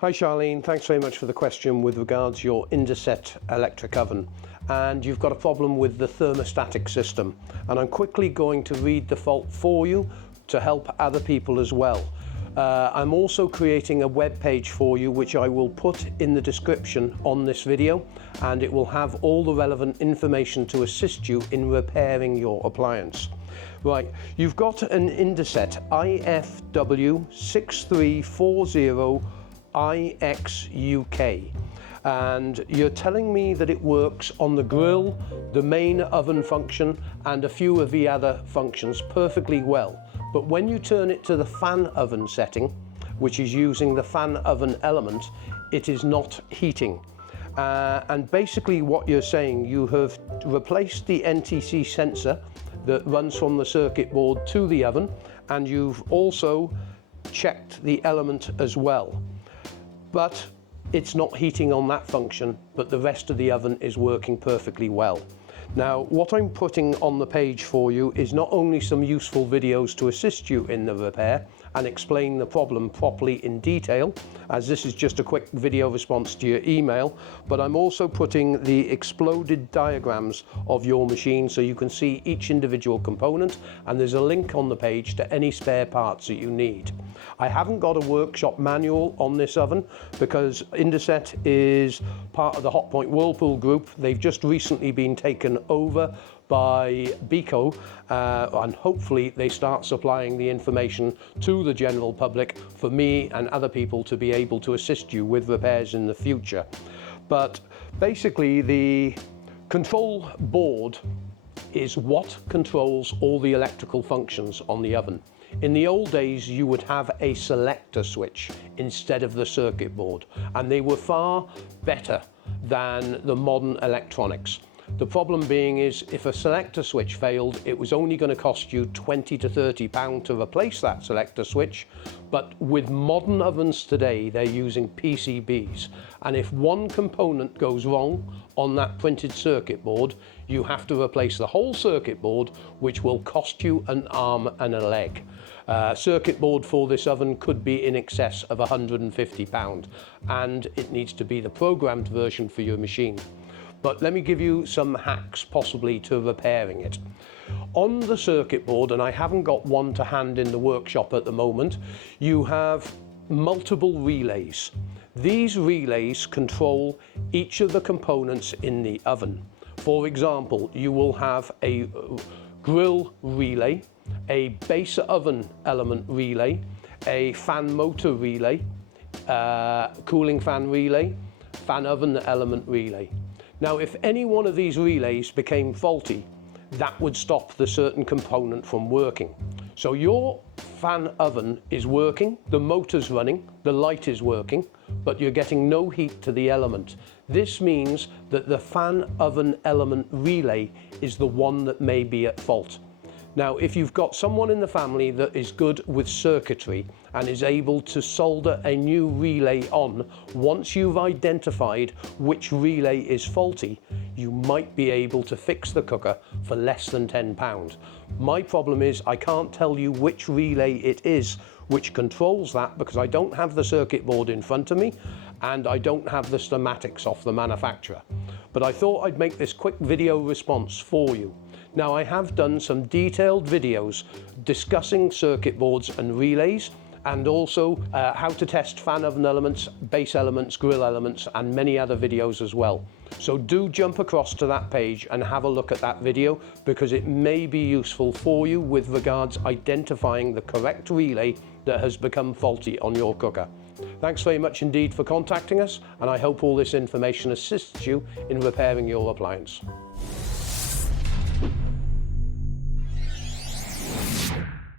Hi Charlene, thanks very much for the question with regards your Indesit electric oven. And you've got a problem with the thermostatic system. And I'm quickly going to read the fault for you to help other people as well. I'm also creating a web page for you which I will put in the description on this video, and it will have all the relevant information to assist you in repairing your appliance. Right, you've got an Indesit IFW6340IXUK, and you're telling me that it works on the grill, the main oven function, and a few of the other functions perfectly well. But when you turn it to the fan oven setting, which is using the fan oven element, it is not heating. And basically what you're saying, you have replaced the NTC sensor that runs from the circuit board to the oven, and you've also checked the element as well. But it's not heating on that function, but the rest of the oven is working perfectly well. Now, what I'm putting on the page for you is not only some useful videos to assist you in the repair and explain the problem properly in detail, as this is just a quick video response to your email, but I'm also putting the exploded diagrams of your machine so you can see each individual component, and there's a link on the page to any spare parts that you need. I haven't got a workshop manual on this oven because Indesit is part of the Hotpoint Whirlpool group. They've just recently been taken over by Beco, and hopefully they start supplying the information to the general public for me and other people to be able to assist you with repairs in the future. But basically the control board is what controls all the electrical functions on the oven. In the old days, you would have a selector switch instead of the circuit board, and they were far better than the modern electronics. The problem being is if a selector switch failed, it was only going to cost you £20 to £30 to replace that selector switch. But with modern ovens today, they're using PCBs. And if one component goes wrong on that printed circuit board, you have to replace the whole circuit board, which will cost you an arm and a leg. Circuit board for this oven could be in excess of £150, and it needs to be the programmed version for your machine. But let me give you some hacks possibly to repairing it. On the circuit board, and I haven't got one to hand in the workshop at the moment, you have multiple relays. These relays control each of the components in the oven. For example, you will have a grill relay, a base oven element relay, a fan motor relay, cooling fan relay, fan oven element relay. Now, if any one of these relays became faulty, that would stop the certain component from working. So your fan oven is working, the motor's running, the light is working, but you're getting no heat to the element. This means that the fan oven element relay is the one that may be at fault. Now, if you've got someone in the family that is good with circuitry and is able to solder a new relay on, once you've identified which relay is faulty, you might be able to fix the cooker for less than £10. My problem is I can't tell you which relay it is which controls that because I don't have the circuit board in front of me and I don't have the schematics off the manufacturer. But I thought I'd make this quick video response for you. Now, I have done some detailed videos discussing circuit boards and relays, and also how to test fan oven elements, base elements, grill elements, and many other videos as well. So do jump across to that page and have a look at that video because it may be useful for you with regards identifying the correct relay that has become faulty on your cooker. Thanks very much indeed for contacting us, and I hope all this information assists you in repairing your appliance.